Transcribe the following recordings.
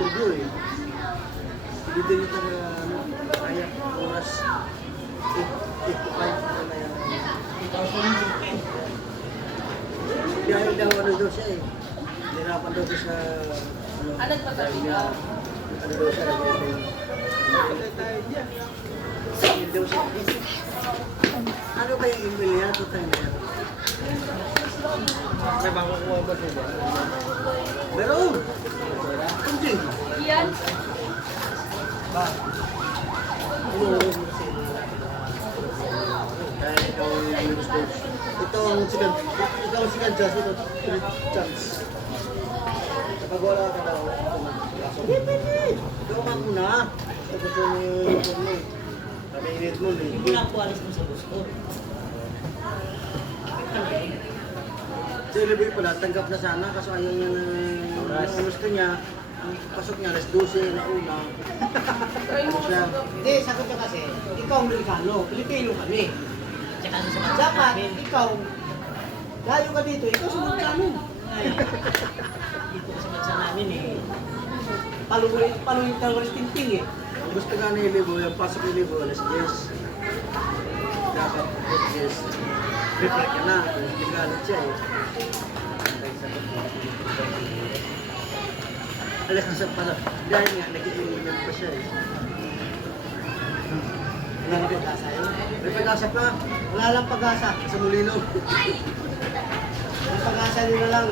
interview eh. Hindi din ito na kaya oras 8 to 5 na yan. 2015. Dahil daw ano daw siya eh. Nirapan daw siya sa dahil niya ano daw siya hindi daw siya. Ano ba yung email niya? Tutang niya. May makukuha ba siya? Meron! Hindi. Yan. Ba? Dahil ikaw yung gusto. Ito ang second. Ikaw ang second chance. Ito third chance. Kapag wala ka daw. Ikaw ka muna. Tapos yung mo. Kami-init mo. Hindi mo na po alis mo sa gusto. So, ilibig pala, tanggap na sana kaso ayaw niya na gusto niya. Ang pasok niya, alas 12 na una. Siya, Hindi, sagot ka kasi, ikaw Amerikano, Pilipino kami. Tsaka sa mga Dapat, ikaw, layo ka dito, ikaw sumunod sa amin. dito sa bansa namin eh. Paluin ka walis tingting eh. ang gusto nga na ilibo, yung pasok ilibo, alas 10. Dapat, yes. Prepare ka na, nagalit siya eh. Alas na sa pala, dahil nga, nag-iinan pa siya eh. Wala lang pag-asa yun. May pag-asa pa, Wala lang pag-asa. sa Molino. Ang pag-asa nila lang.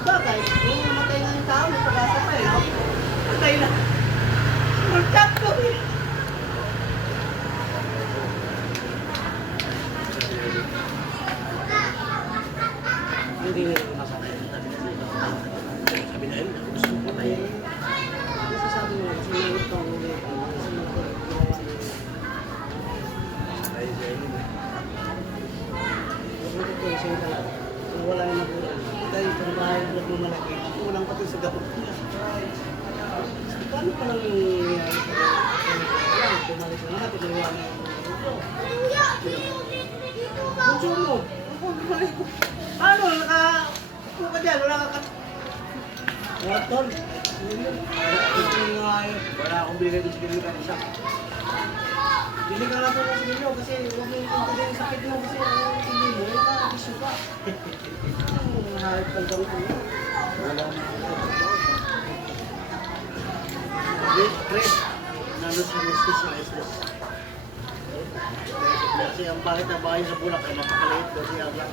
Bakit? Yung namatay na yung tao, may pag-asa pa eh. Patay na. Murtap ko eh. Hindi nila masabi. Sabi na yun, gusto ko pa eh. Kasi sabi nila, kasi may utang ulit. Mabuti ko yung sa'yo lang. Kung wala yung magulang. Dahil kung bahay na lumalaki, kulang pa ito sa gamot niya. Paano pa lang nangyayari sa kanya? Tumalik na lahat, ituloy na yung bunso mo. Paano? Kung ka dyan, wala ka What, tol? Wala akong binigay doon sa kaibigan isa. Bili ka lang po ng sigilyo kasi huwag mo yung punta yung sakit mo kasi hindi mo, nakakisyo ka. Harap ka daw ko. Wala akong Chris, nalo sa mistis ng SS. Kasi ang bakit na bahay sa Bulak ay napakaliit kasi ang lang.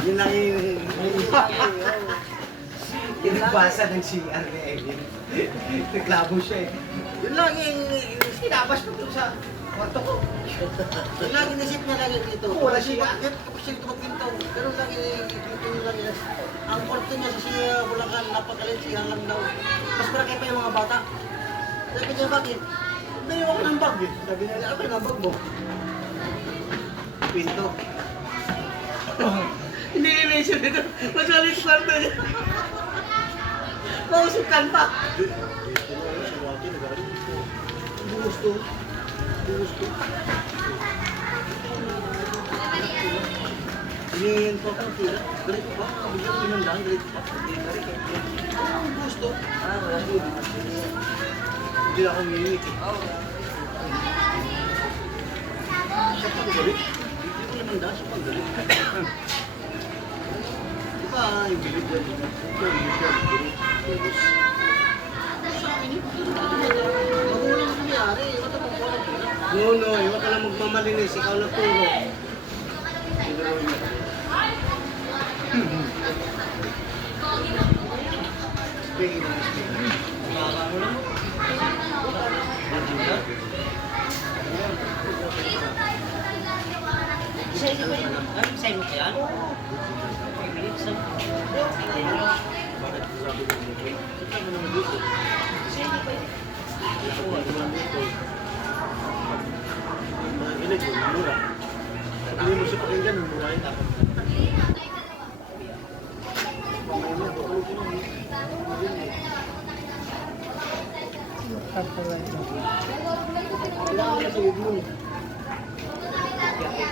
Yun lang yung Inibasa ng CR ni Evelyn. Naglabo siya eh. yun lang yung Sinabas ko dun sa kwarto ko. yun lang inisip niya lagi dito. Wala siya. Bakit ako siya tumaginto? Ganun lang dito yun lang yun. Ang kwarto niya sa siya Bulacan, napakaliit siya lang daw. Mas malaki pa yung mga bata. Sabi niya, bakit? May ako ng bag eh. Sabi niya, ako yung bag mo. Pinto. Hindi ni-mention ito. Mas malit kwarto niya. Mausukan pa. Dito na yun, si Waki, nagaling dito. Gusto. Gusto. Hinihin po ako ng tira. Galit pa. Bigyan ko ng lang. Galit pa. Hindi na rin. Gusto. Wala yun. Hindi ako nginig eh. Siya pa galit. Hindi ko naman dahil siya pa galit. Di ba yung galit yan? Hindi siya galit. Tapos, sa akin yun. Magulang na kumayari. Iwan na po ng tira. No, iwan ka lang magmamalinis. Ikaw na turo. Siguro yun. Speaking of speaking. Isa mo yan? Isa mo ko yan? 5 minutes lang. Bakit sabi ko dito? Ito mo naman dito. Ito nga, naman dito. Mga ginig ko, mura. Hindi mo siya pakinggan, mura